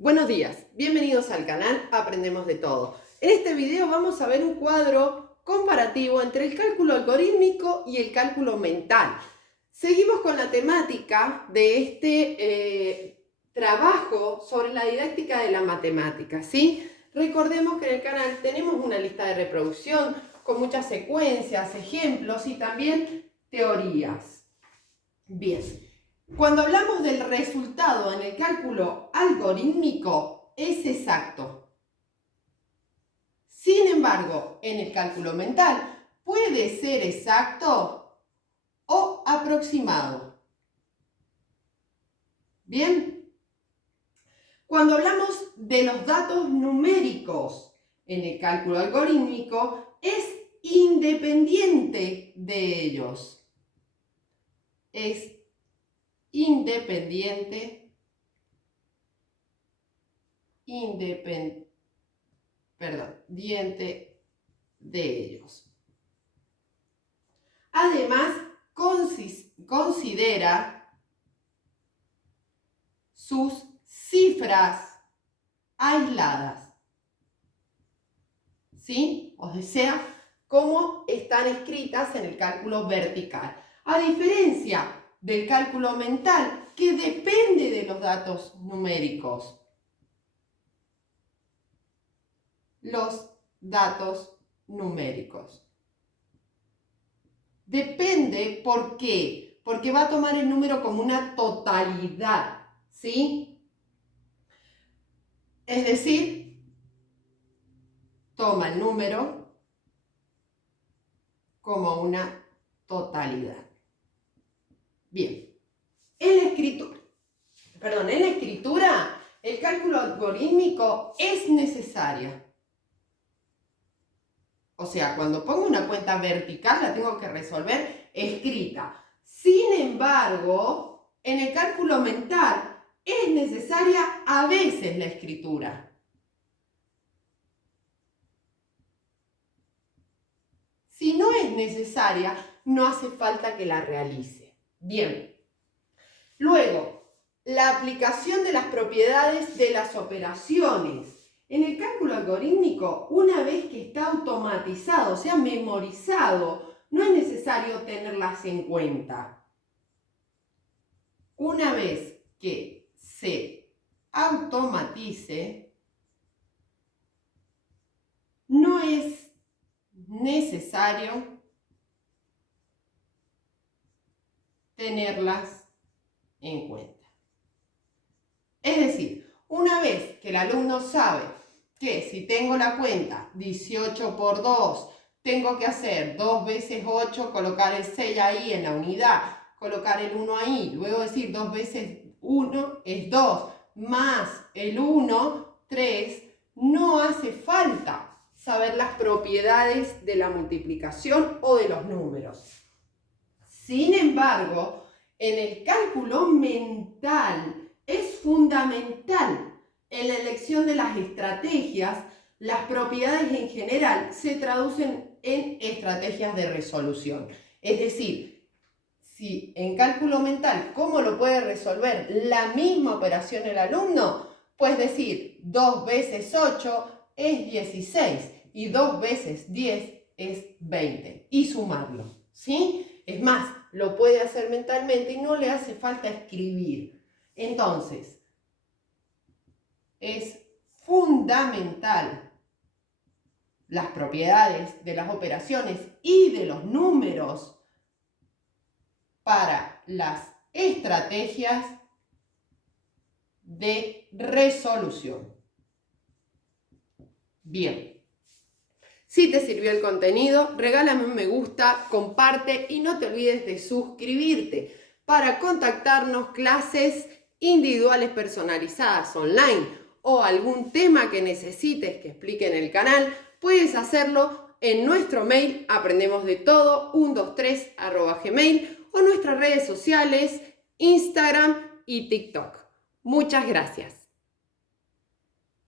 Buenos días, bienvenidos al canal Aprendemos de Todo. En este video vamos a ver un cuadro comparativo entre el cálculo algorítmico y el cálculo mental. Seguimos con la temática de este trabajo sobre la didáctica de la matemática, ¿sí? Recordemos que en el canal tenemos una lista de reproducción con muchas secuencias, ejemplos y también teorías. Bien. Cuando hablamos del resultado en el cálculo algorítmico, es exacto. Sin embargo, en el cálculo mental puede ser exacto o aproximado. Bien. Cuando hablamos de los datos numéricos en el cálculo algorítmico, es independiente de ellos. Es independiente de ellos. Además, considera sus cifras aisladas, ¿sí? O sea, cómo están escritas en el cálculo vertical. A diferencia del cálculo mental, que depende de los datos numéricos. Los datos numéricos. Depende, ¿por qué? Porque va a tomar el número como una totalidad, ¿sí? Es decir, toma el número como una totalidad. Bien, en la escritura, el cálculo algorítmico es necesario. O sea, cuando pongo una cuenta vertical la tengo que resolver escrita. Sin embargo, en el cálculo mental es necesaria a veces la escritura. Si no es necesaria, no hace falta que la realice. Bien. Luego, la aplicación de las propiedades de las operaciones. En el cálculo algorítmico, una vez que está automatizado, o sea, memorizado, no es necesario tenerlas en cuenta. Una vez que se automatice, no es necesario tenerlas en cuenta. Es decir, una vez que el alumno sabe que si tengo la cuenta 18 por 2, tengo que hacer 2 veces 8, colocar el 6 ahí en la unidad, colocar el 1 ahí, luego decir 2 veces 1 es 2, más el 1, 3, no hace falta saber las propiedades de la multiplicación o de los números. Sin embargo, en el cálculo mental es fundamental en la elección de las estrategias. Las propiedades en general se traducen en estrategias de resolución. Es decir, si en cálculo mental, ¿cómo lo puede resolver la misma operación el alumno? Pues decir 2 veces 8 es 16 y 2 veces 10 es 20 y sumarlo, ¿sí? Es más, lo puede hacer mentalmente y no le hace falta escribir. Entonces, es fundamental las propiedades de las operaciones y de los números para las estrategias de resolución. Bien. Si te sirvió el contenido, regálame un me gusta, comparte y no te olvides de suscribirte para contactarnos clases individuales personalizadas online o algún tema que necesites que explique en el canal. Puedes hacerlo en nuestro mail aprendemosdetodo123@gmail o nuestras redes sociales Instagram y TikTok. Muchas gracias.